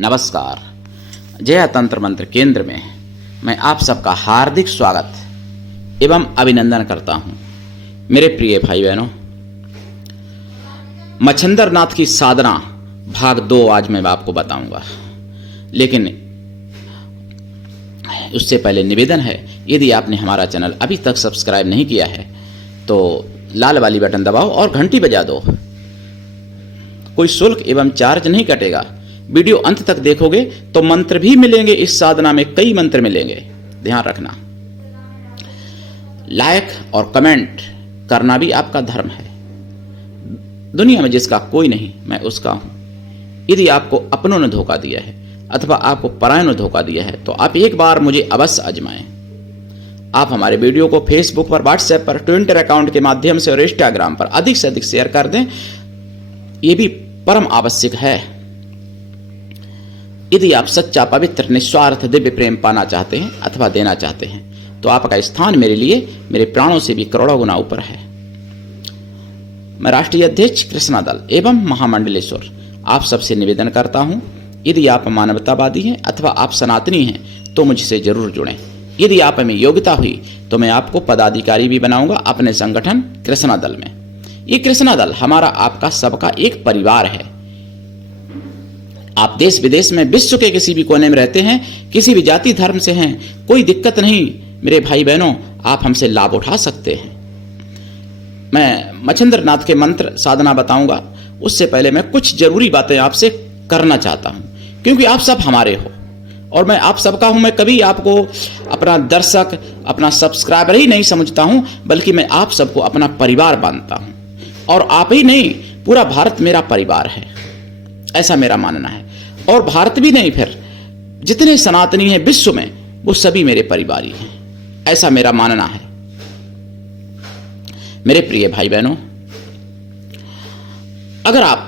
नमस्कार। जया तंत्र मंत्र केंद्र में मैं आप सबका हार्दिक स्वागत एवं अभिनंदन करता हूं। मेरे प्रिय भाई बहनों, मच्छिंद्र नाथ की साधना भाग 2 आज मैं आपको बताऊंगा, लेकिन उससे पहले निवेदन है, यदि आपने हमारा चैनल अभी तक सब्सक्राइब नहीं किया है तो लाल वाली बटन दबाओ और घंटी बजा दो। कोई शुल्क एवं चार्ज नहीं कटेगा। वीडियो अंत तक देखोगे तो मंत्र भी मिलेंगे। इस साधना में कई मंत्र मिलेंगे, ध्यान रखना। लाइक और कमेंट करना भी आपका धर्म है। दुनिया में जिसका कोई नहीं, मैं उसका हूं। यदि आपको अपनों ने धोखा दिया है अथवा आपको परायों ने धोखा दिया है तो आप एक बार मुझे अवश्य आजमाएं। आप हमारे वीडियो को फेसबुक पर, व्हाट्सएप पर, ट्विटर अकाउंट के माध्यम से और इंस्टाग्राम पर अधिक से अधिक शेयर कर दें। यह भी परम आवश्यक है। यदि आप सच्चा, पवित्र, निस्वार्थ दिव्य प्रेम पाना चाहते हैं अथवा देना चाहते हैं तो आपका स्थान मेरे लिए मेरे प्राणों से भी करोड़ों गुना ऊपर है। मैं राष्ट्रीय अध्यक्ष कृष्णा दल एवं महामंडलेश्वर आप सबसे निवेदन करता हूं, यदि आप मानवतावादी हैं अथवा आप सनातनी हैं तो मुझसे जरूर जुड़ें। यदि आप में योग्यता हुई तो मैं आपको पदाधिकारी भी बनाऊंगा अपने संगठन कृष्णा दल में। ये कृष्णा दल हमारा, आपका, सबका एक परिवार है। आप देश विदेश में, विश्व के किसी भी कोने में रहते हैं, किसी भी जाति धर्म से हैं, कोई दिक्कत नहीं मेरे भाई बहनों, आप हमसे लाभ उठा सकते हैं। मैं मच्छिंद्र नाथ के मंत्र साधना बताऊंगा, उससे पहले मैं कुछ जरूरी बातें आपसे करना चाहता हूं, क्योंकि आप सब हमारे हो और मैं आप सबका हूं। मैं कभी आपको अपना दर्शक, अपना सब्सक्राइबर ही नहीं समझता हूं, बल्कि मैं आप सबको अपना परिवार मानता हूं। और आप ही नहीं, पूरा भारत मेरा परिवार है, ऐसा मेरा मानना है। और भारत भी नहीं, फिर जितने सनातनी हैं विश्व में वो सभी मेरे परिवारी हैं, ऐसा मेरा मानना है। मेरे प्रिय भाई बहनों, अगर आप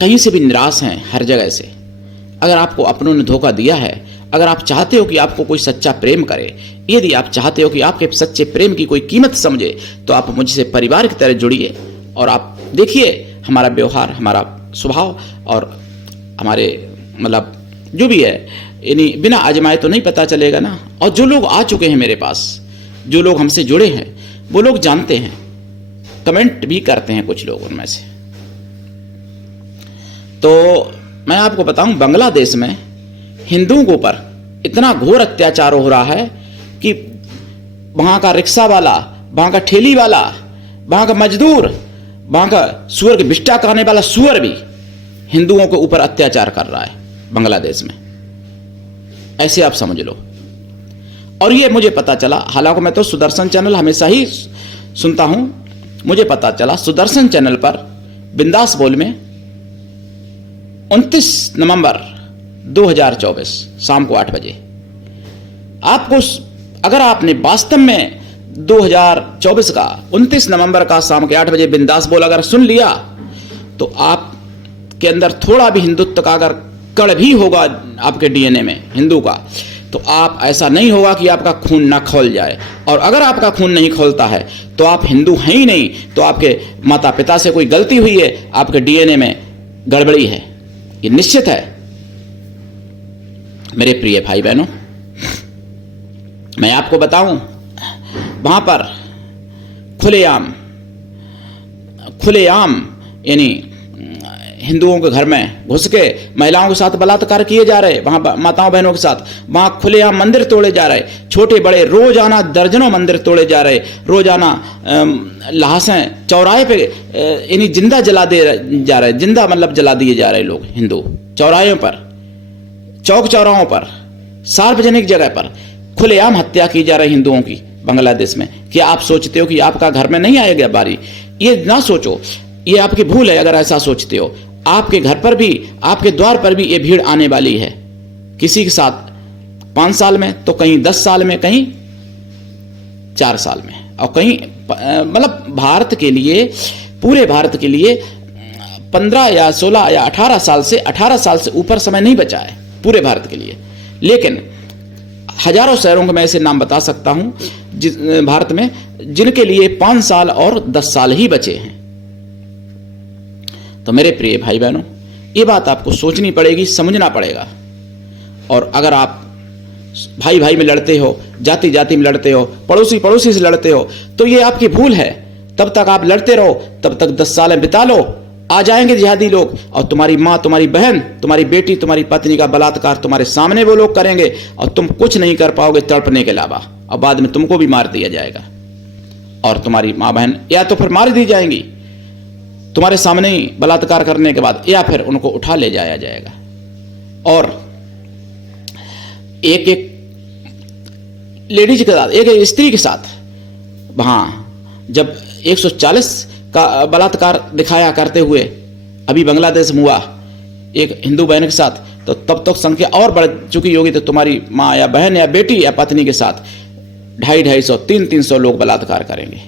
कहीं से भी निराश हैं, हर जगह से, अगर आपको अपनों ने धोखा दिया है, अगर आप चाहते हो कि आपको कोई सच्चा प्रेम करे, यदि आप चाहते हो कि आपके सच्चे प्रेम की कोई कीमत समझे, तो आप मुझसे परिवार की तरह जुड़िए और आप देखिए हमारा व्यवहार, हमारा स्वभाव और हमारे मतलब जो भी है, यानी बिना आजमाए तो नहीं पता चलेगा ना। और जो लोग आ चुके हैं मेरे पास, जो लोग हमसे जुड़े हैं, वो लोग जानते हैं, कमेंट भी करते हैं कुछ लोग उनमें से। तो मैं आपको बताऊं, बांग्लादेश में हिंदुओं के ऊपर इतना घोर अत्याचार हो रहा है कि वहां का रिक्शा वाला, वहां का ठेली वाला, वहां का मजदूर, वहां का सुअर की बिष्टा खाने वाला सुअर भी हिंदुओं के ऊपर अत्याचार कर रहा है बांग्लादेश में। ऐसे आप समझ लो। और ये मुझे पता चला, हालांकि मैं तो सुदर्शन चैनल हमेशा ही सुनता हूं, मुझे पता चला सुदर्शन चैनल पर बिंदास बोल में 29 नवंबर 2024 शाम को 8 बजे आपको, अगर आपने वास्तव में 2024 का 29 नवंबर का शाम के 8 बजे बिंदास बोल अगर सुन लिया तो आप के अंदर थोड़ा भी हिंदुत्व का अगर कण भी होगा आपके डीएनए में हिंदू का, तो आप, ऐसा नहीं होगा कि आपका खून ना खौल जाए। और अगर आपका खून नहीं खोलता है तो आप हिंदू हैं ही नहीं, तो आपके माता पिता से कोई गलती हुई है, आपके डीएनए में गड़बड़ी है, ये निश्चित है। मेरे प्रिय भाई बहनों, मैं आपको बताऊं, वहां पर खुलेआम यानी हिंदुओं के घर में घुस के महिलाओं के साथ बलात्कार किए जा रहे, वहां माताओं बहनों के साथ, वहां खुलेआम मंदिर तोड़े जा रहे, छोटे बड़े रोजाना दर्जनों मंदिर तोड़े जा रहे, रोजाना लाशें चौराहे पे यानी जिंदा जला दे जा रहे, जिंदा मतलब जला दिए जा रहे लोग, हिंदू चौराहों पर, चौक चौराहों पर, सार्वजनिक जगह पर खुलेआम हत्या की जा रही हिंदुओं की बांग्लादेश में। क्या आप सोचते हो कि आपका घर में नहीं आएगा बारी? ये ना सोचो, ये आपकी भूल है अगर ऐसा सोचते हो। आपके घर पर भी, आपके द्वार पर भी ये भीड़ आने वाली है, किसी के साथ 5 साल में, तो कहीं 10 साल में, कहीं 4 साल में, और कहीं मतलब भारत के लिए, पूरे भारत के लिए 15 या 16 या 18 साल से ऊपर समय नहीं बचा है पूरे भारत के लिए। लेकिन हजारों शहरों के मैं ऐसे नाम बता सकता हूं भारत में जिनके लिए 5 साल और 10 साल ही बचे हैं। तो मेरे प्रिय भाई बहनों, ये बात आपको सोचनी पड़ेगी, समझना पड़ेगा। और अगर आप भाई भाई में लड़ते हो, जाति जाति में लड़ते हो, पड़ोसी पड़ोसी से लड़ते हो, तो ये आपकी भूल है। तब तक आप लड़ते रहो, तब तक 10 साल बिता लो, आ जाएंगे जिहादी लोग और तुम्हारी माँ, तुम्हारी बहन, तुम्हारी बेटी, तुम्हारी पत्नी का बलात्कार तुम्हारे सामने वो लोग करेंगे और तुम कुछ नहीं कर पाओगे तड़पने के अलावा, और बाद में तुमको भी मार दिया जाएगा और तुम्हारी माँ बहन या तो फिर मार दी जाएंगी तुम्हारे सामने ही बलात्कार करने के बाद, या फिर उनको उठा ले जाया जाएगा। और एक एक लेडीज के साथ, एक एक स्त्री के साथ वहां जब 140 का बलात्कार दिखाया करते हुए अभी बांग्लादेश में हुआ एक हिंदू बहन के साथ, तो तब तक संख्या और बढ़ चुकी होगी। तो तुम्हारी माँ या बहन या बेटी या पत्नी के साथ 250-250, 300 लोग बलात्कार करेंगे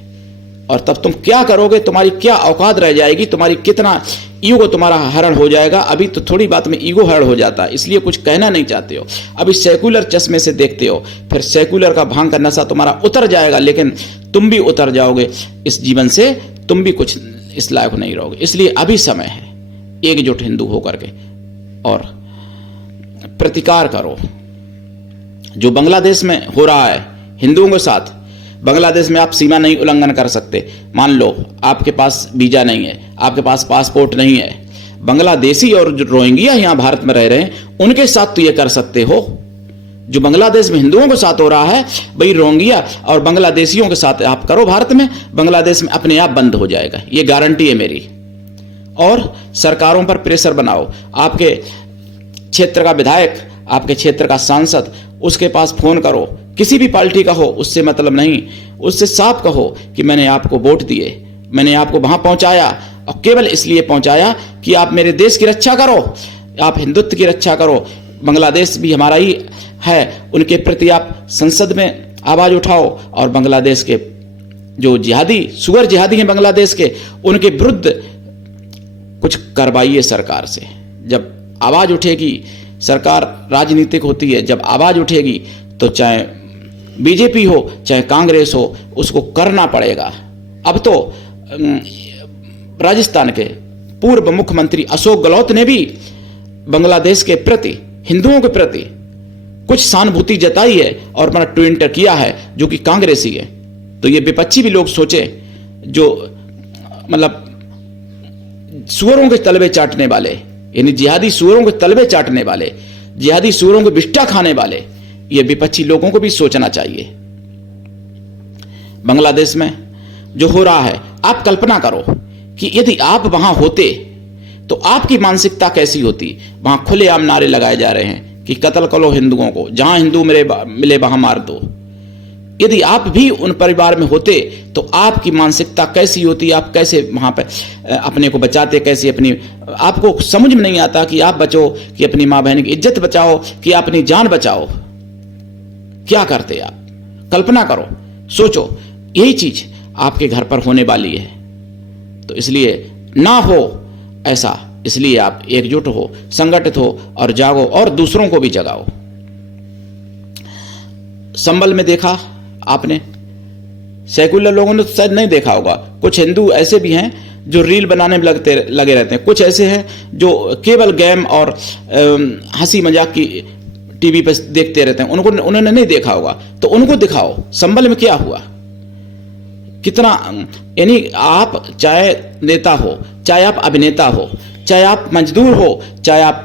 और तब तुम क्या करोगे? तुम्हारी क्या औकात रह जाएगी? तुम्हारी कितना ईगो तुम्हारा हरण हो जाएगा। अभी तो थोड़ी बात में ईगो हरण हो जाता है, इसलिए कुछ कहना नहीं चाहते हो। अभी सेकुलर चश्मे से देखते हो, फिर सेकुलर का भांग का नशा तुम्हारा उतर जाएगा, लेकिन तुम भी उतर जाओगे इस जीवन से, तुम भी कुछ इस लायक नहीं रहोगे। इसलिए अभी समय है एकजुट हिंदू होकर के और प्रतिकार करो। जो बांग्लादेश में हो रहा है हिंदुओं के साथ, बांग्लादेश में आप सीमा नहीं उल्लंघन कर सकते। मान लो आपके पास वीजा नहीं है, आपके पास पासपोर्ट नहीं है, बांग्लादेशी और जो रोहिंग्या यहाँ भारत में रह रहे हैं उनके साथ तो ये कर सकते हो। जो बांग्लादेश में हिंदुओं के साथ हो रहा है, भाई रोहिंग्या और बांग्लादेशियों के साथ आप करो भारत में, बांग्लादेश में अपने आप बंद हो जाएगा, ये गारंटी है मेरी। और सरकारों पर प्रेशर बनाओ। आपके क्षेत्र का विधायक, आपके क्षेत्र का सांसद, उसके पास फोन करो, किसी भी पार्टी का हो, उससे मतलब नहीं, उससे साफ कहो कि मैंने आपको वोट दिए, मैंने आपको वहां पहुंचाया और केवल इसलिए पहुंचाया कि आप मेरे देश की रक्षा करो, आप हिंदुत्व की रक्षा करो। बांग्लादेश भी हमारा ही है, उनके प्रति आप संसद में आवाज उठाओ और बांग्लादेश के जो जिहादी, सुअर जिहादी हैं बांग्लादेश के, उनके विरुद्ध कुछ करवाइए सरकार से। जब आवाज उठेगी, सरकार राजनीतिक होती है, जब आवाज उठेगी तो चाहे बीजेपी हो चाहे कांग्रेस हो, उसको करना पड़ेगा। अब तो राजस्थान के पूर्व मुख्यमंत्री अशोक गहलोत ने भी बांग्लादेश के प्रति, हिंदुओं के प्रति कुछ सहानुभूति जताई है और अपना ट्विटर किया है, जो कि कांग्रेसी है। तो ये विपक्षी भी लोग सोचे, जो मतलब सुअरों के तलवे चाटने वाले, यानी जिहादी सुअरों के तलवे चाटने वाले, जिहादी सुअरों के बिष्टा खाने वाले, ये विपक्षी लोगों को भी सोचना चाहिए। बांग्लादेश में जो हो रहा है, आप कल्पना करो कि यदि आप वहां होते तो आपकी मानसिकता कैसी होती। वहां खुलेआम नारे लगाए जा रहे हैं कि कत्ल करो हिंदुओं को, जहां हिंदू मिले वहां मार दो। यदि आप भी उन परिवार में होते तो आपकी मानसिकता कैसी होती, आप कैसे वहां पे अपने को बचाते, कैसे अपनी, आपको समझ में नहीं आता कि आप बचो, कि अपनी माँ बहन की इज्जत बचाओ, कि अपनी जान बचाओ। क्या करते आप? कल्पना करो, सोचो, यही चीज आपके घर पर होने वाली है। तो इसलिए ना हो ऐसा, इसलिए आप एकजुट हो, संगठित हो और जागो और दूसरों को भी जगाओ। संबल में देखा आपने, सेकुलर लोगों ने तो शायद नहीं देखा होगा। कुछ हिंदू ऐसे भी हैं जो रील बनाने में लगे रहते हैं, कुछ ऐसे हैं जो केवल गेम और हंसी मजाक की टीवी पे देखते रहते हैं, उन्होंने नहीं देखा होगा। तो उनको दिखाओ संबल में क्या हुआ, कितना, यानी आप चाहे नेता हो, चाहे आप अभिनेता हो, चाहे आप मजदूर हो, चाहे आप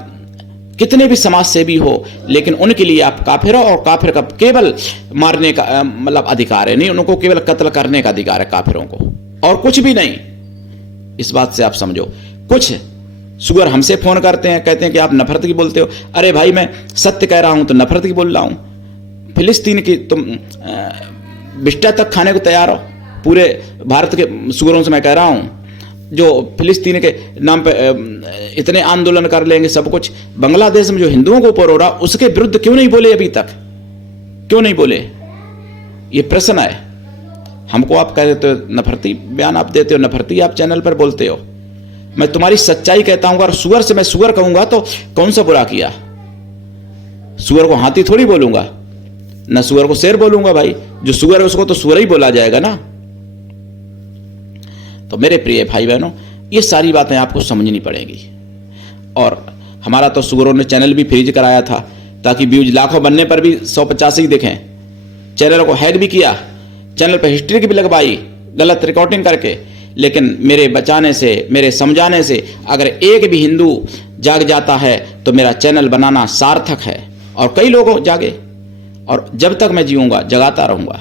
कितने भी समाज सेवी हो, लेकिन उनके लिए आप काफिर हो। और काफिर का केवल मारने का मतलब अधिकार है, नहीं, उनको केवल कत्ल करने का अधिकार है काफिरों को, और कुछ भी नहीं। इस बात से आप समझो। कुछ सुअर हमसे फोन करते हैं, कहते हैं कि आप नफरत की बोलते हो। अरे भाई, मैं सत्य कह रहा हूं तो नफरत की बोल रहा हूं। फिलिस्तीन की तुम बिष्टा तक खाने को तैयार हो, पूरे भारत के सुअरों से मैं कह रहा हूं, जो फिलिस्तीन के नाम पे इतने आंदोलन कर लेंगे सब कुछ। बांग्लादेश में जो हिंदुओं को ऊपर हो रहा, उसके विरुद्ध क्यों नहीं बोले अभी तक, क्यों नहीं बोले? ये प्रश्न है। हमको आप कह देते हो नफरती बयान आप देते हो, नफरती आप चैनल पर बोलते हो। मैं तुम्हारी सच्चाई कहता हूं, और सुअर से मैं सुअर कहूंगा तो कौन सा बुरा किया? सुअर को हाथी थोड़ी बोलूंगा, ना सुअर को शेर बोलूंगा। भाई, जो सुअर है उसको तो सुअर ही बोला जाएगा ना। तो मेरे प्रिय भाई बहनों, ये सारी बातें आपको समझनी पड़ेगी। और हमारा तो सुअरों ने चैनल भी फ्रीज कराया था ताकि व्यूज लाखों बनने पर भी 150 ही दिखें। चैनल को हैक भी किया, चैनल पर हिस्ट्री भी लगवाई गलत रिकॉर्डिंग करके, लेकिन मेरे बचाने से, मेरे समझाने से अगर एक भी हिंदू जाग जाता है तो मेरा चैनल बनाना सार्थक है। और कई लोग जागे, और जब तक मैं जीऊंगा जगाता रहूंगा,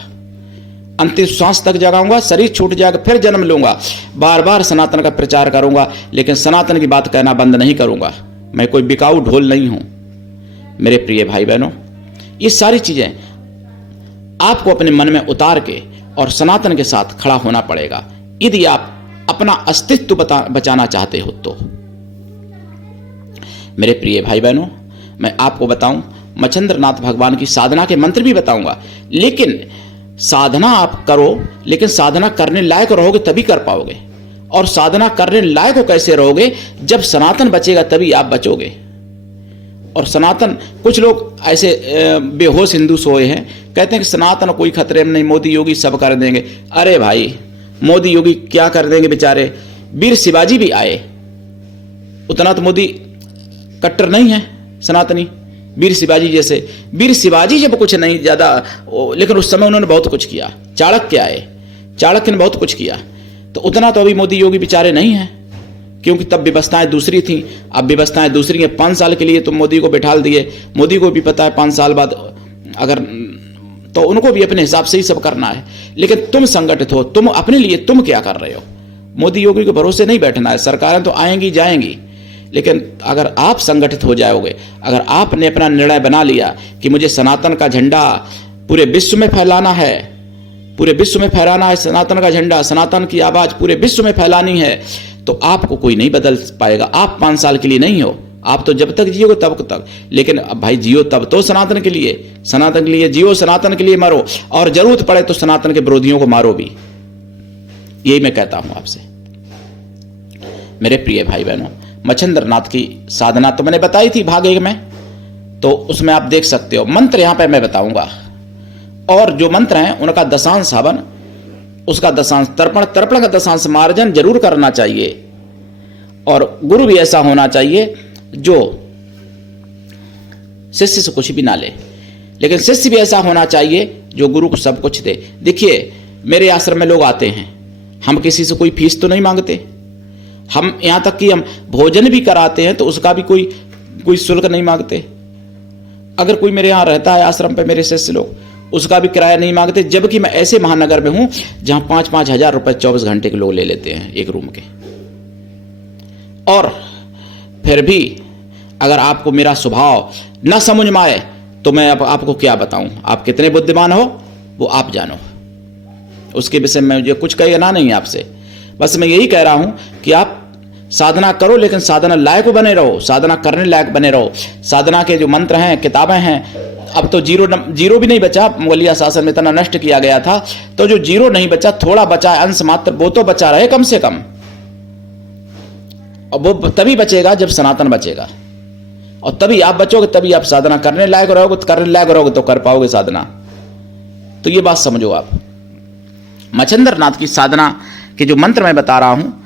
अंतिम सांस तक जगाऊंगा, शरीर छूट जाएगा फिर जन्म लूंगा, बार बार सनातन का प्रचार करूंगा, लेकिन सनातन की बात कहना बंद नहीं करूंगा। मैं कोई बिकाऊ ढोल नहीं हूं। मेरे प्रिय भाई बहनों, ये सारी चीजें आपको अपने मन में उतार के और सनातन के साथ खड़ा होना पड़ेगा यदि आप अपना अस्तित्व बचाना चाहते हो तो। मेरे प्रिय भाई बहनों, मैं आपको बताऊं, मच्छिंद्रनाथ भगवान की साधना के मंत्र भी बताऊंगा, लेकिन साधना आप करो, लेकिन साधना करने लायक रहोगे तभी कर पाओगे। और साधना करने लायक हो कैसे रहोगे? जब सनातन बचेगा तभी आप बचोगे। और सनातन, कुछ लोग ऐसे बेहोश हिंदू सोए हैं, कहते हैं कि सनातन कोई खतरे में नहीं, मोदी योगी सब कर देंगे। अरे भाई, मोदी योगी क्या कर देंगे बेचारे? वीर शिवाजी भी आए, उतना तो मोदी कट्टर नहीं है सनातनी। वीर शिवाजी जैसे, वीर शिवाजी जब कुछ नहीं ज्यादा, लेकिन उस समय उन्होंने बहुत कुछ किया। चाणक्य आए, चाणक्य ने बहुत कुछ किया, तो उतना तो अभी मोदी योगी बेचारे नहीं हैं, क्योंकि तब व्यवस्थाएं दूसरी थी, अब व्यवस्थाएं दूसरी हैं। 5 साल के लिए तुम मोदी को बिठाल दिए, मोदी को भी पता है 5 साल बाद अगर, तो उनको भी अपने हिसाब से ही सब करना है। लेकिन तुम संगठित हो, तुम अपने लिए तुम क्या कर रहे हो? मोदी योगी के भरोसे नहीं बैठना है। सरकारें तो आएंगी जाएंगी, लेकिन अगर आप संगठित हो जाओगे, अगर आपने अपना निर्णय बना लिया कि मुझे सनातन का झंडा पूरे विश्व में फैलाना है, पूरे विश्व में फैलाना है सनातन का झंडा, सनातन की आवाज पूरे विश्व में फैलानी है, तो आपको कोई नहीं बदल पाएगा। आप 5 साल के लिए नहीं हो, आप तो जब तक जियोगे तब तक। लेकिन अब भाई जियो तब तो सनातन के लिए, सनातन के लिए जियो, सनातन के लिए मरो, और जरूरत पड़े तो सनातन के विरोधियों को मारो भी। यही मैं कहता हूं आपसे मेरे प्रिय भाई बहनों। मच्छिंद्रनाथ की साधना तो मैंने बताई थी भाग 1 में, तो उसमें आप देख सकते हो। मंत्र यहां पे मैं बताऊंगा, और जो मंत्र हैं उनका दशांश हवन, उसका दशांश तर्पण, तर्पण का दशांश मार्जन जरूर करना चाहिए। और गुरु भी ऐसा होना चाहिए जो शिष्य से कुछ भी ना ले, लेकिन शिष्य भी ऐसा होना चाहिए जो गुरु को सब कुछ दे। देखिए, मेरे आश्रम में लोग आते हैं, हम किसी से कोई फीस तो नहीं मांगते, हम यहां तक कि हम भोजन भी कराते हैं तो उसका भी कोई शुल्क नहीं मांगते। अगर कोई मेरे यहां रहता है आश्रम पे, मेरे शिष्य लोग, उसका भी किराया नहीं मांगते, जबकि मैं ऐसे महानगर में हूं जहां 5-5 हजार रुपए 24 घंटे के लोग ले लेते हैं एक रूम के। और फिर भी अगर आपको मेरा स्वभाव न समझ में आए तो मैं आपको क्या बताऊं? आप कितने बुद्धिमान हो वो आप जानो, उसके विषय में मुझे कुछ कहना नहीं है आपसे। बस मैं यही कह रहा हूं कि आप साधना करो, लेकिन साधना लायक बने रहो, साधना करने लायक बने रहो। साधना के जो मंत्र हैं, किताबें हैं, अब तो जीरो भी नहीं बचा, मुगलिया शासन में इतना नष्ट किया गया था, तो जो जीरो नहीं बचा, थोड़ा बचा, अंश मात्र, वो तो बचा रहे कम से कम। और वो तभी बचेगा जब सनातन बचेगा, और तभी आप बचोगे, तभी आप साधना करने लायक रहोगे तो कर पाओगे साधना। तो ये बात समझो आप। मच्छिंद्रनाथ की साधना के जो मंत्र मैं बता रहा हूं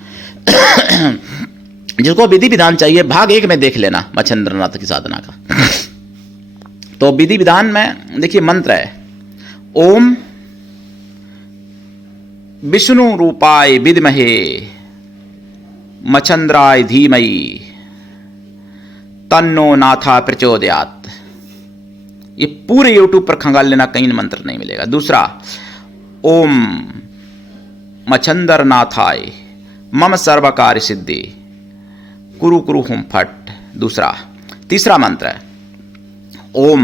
जिसको विधि विधान चाहिए, भाग 1 में देख लेना मच्छिंद्रनाथ की साधना का। तो विधि विधान में देखिए मंत्र है, ओम विष्णु रूपाय विद्महे मच्छिंद्राय धीमहि तन्नो नाथा प्रचोदयात। ये पूरे YouTube पर खंगाल लेना, कहीं मंत्र नहीं मिलेगा। दूसरा, ओम मच्छिंद्रनाथाय मम सर्वकार्य सिद्धि कुरु कुरु हुम फट। दूसरा। तीसरा मंत्र है, ओम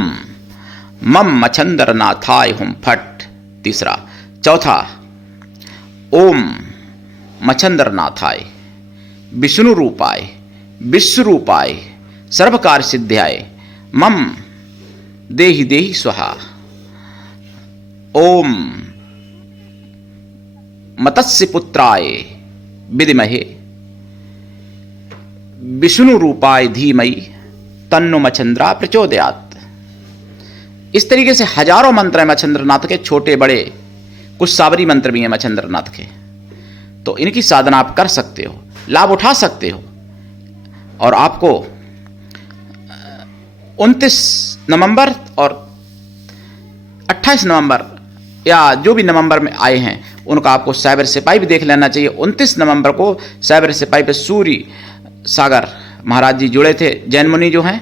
मम मच्छिंद्रनाथाय हुम फट। तीसरा। चौथा, ओम मच्छिंद्रनाथाय विष्णु रूपाय विश्व रूपाय सर्वकार सिद्ध्याय मम देहि देहि स्वाहा। ओम मत्स्य पुत्राय विद्महे विष्णु रूपाय धीमहि तन्नो मच्छिंद्रा प्रचोदयात। इस तरीके से हजारों मंत्र हैं मच्छिंद्रनाथ के, छोटे बड़े, कुछ साबरी मंत्र भी हैं मच्छिंद्रनाथ के। तो इनकी साधना आप कर सकते हो, लाभ उठा सकते हो। और आपको 29 नवंबर और 28 नवंबर या जो भी नवंबर में आए हैं उनका आपको साइबर सिपाही भी देख लेना चाहिए। 29 नवंबर को साइबर सिपाही पे सूर्य सागर महाराज जी जुड़े थे, जैन मुनि जो हैं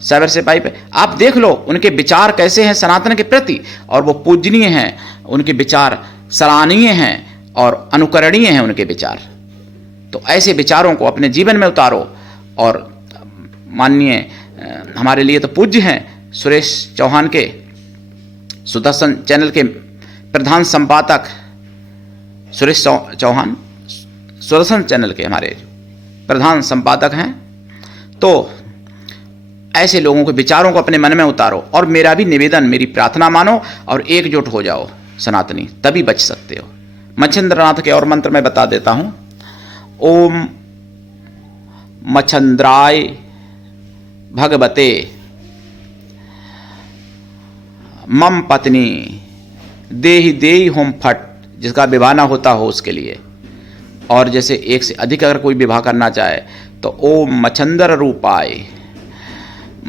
साइबर सिपाही पे। आप देख लो उनके विचार कैसे हैं सनातन के प्रति, और वो पूजनीय हैं, उनके विचार सराहनीय हैं और अनुकरणीय हैं उनके विचार। तो ऐसे विचारों को अपने जीवन में उतारो। और माननीय हमारे लिए तो पूज्य हैं सुरेश चौहान के सुदर्शन चैनल के प्रधान संपादक सुरेश चौहान सुदर्शन चैनल के हमारे प्रधान संपादक हैं। तो ऐसे लोगों के विचारों को अपने मन में उतारो। और मेरा भी निवेदन, मेरी प्रार्थना मानो और एकजुट हो जाओ सनातनी, तभी बच सकते हो। मच्छिंद्रनाथ के और मंत्र मैं बता देता हूं। ओम मच्छंद्राय भगवते मम पत्नी देहि देहि होम फट, जिसका विवाह ना होता हो उसके लिए, और जैसे एक से अधिक अगर कोई विवाह करना चाहे तो ओम मच्छंदर रूपाय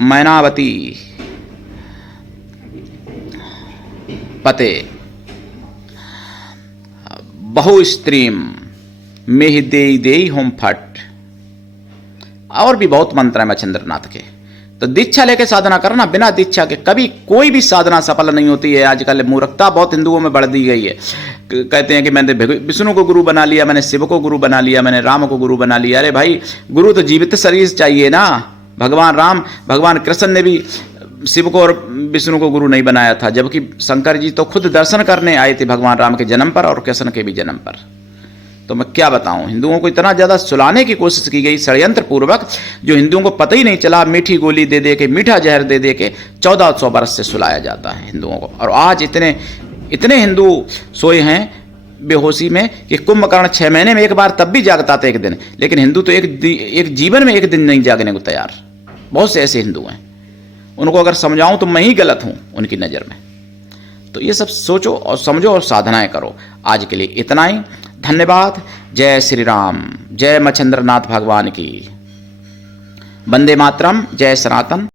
मैनावती पते बहु स्त्रीम मेहि देई देई होम फट। और भी बहुत मंत्र है मच्छिंद्रनाथ के। तो दीक्षा लेके साधना करना, बिना दीक्षा के कभी कोई भी साधना सफल नहीं होती है। आजकल मूर्खता बहुत हिंदुओं में बढ़ दी गई है। कहते हैं कि मैंने विष्णु को गुरु बना लिया, मैंने शिव को गुरु बना लिया, मैंने राम को गुरु बना लिया। अरे भाई, गुरु तो जीवित शरीर चाहिए ना। भगवान राम, भगवान कृष्ण ने भी शिव को और विष्णु को गुरु नहीं बनाया था, जबकि शंकर जी तो खुद दर्शन करने आए थे भगवान राम के जन्म पर और कृष्ण के भी जन्म पर। तो मैं क्या बताऊं, हिंदुओं को इतना ज्यादा सुलाने की कोशिश की गई षड्यंत्र पूर्वक, जो हिंदुओं को पता ही नहीं चला। मीठी गोली दे दे के, मीठा जहर दे दे के 1400 वर्ष से सुलाया जाता है हिंदुओं को। और आज इतने हिंदू सोए हैं बेहोशी में कि कुंभकर्ण 6 महीने में एक बार तब भी जागता था एक दिन, लेकिन हिंदू तो एक जीवन में एक दिन नहीं जागने को तैयार। बहुत से ऐसे हिंदू हैं, उनको अगर समझाऊं तो मैं ही गलत हूं उनकी नज़र में। तो ये सब सोचो और समझो और साधनाएं करो। आज के लिए इतना ही, धन्यवाद। जय श्री राम, जय मच्छिंद्रनाथ भगवान की, वंदे मातरम, जय सनातन।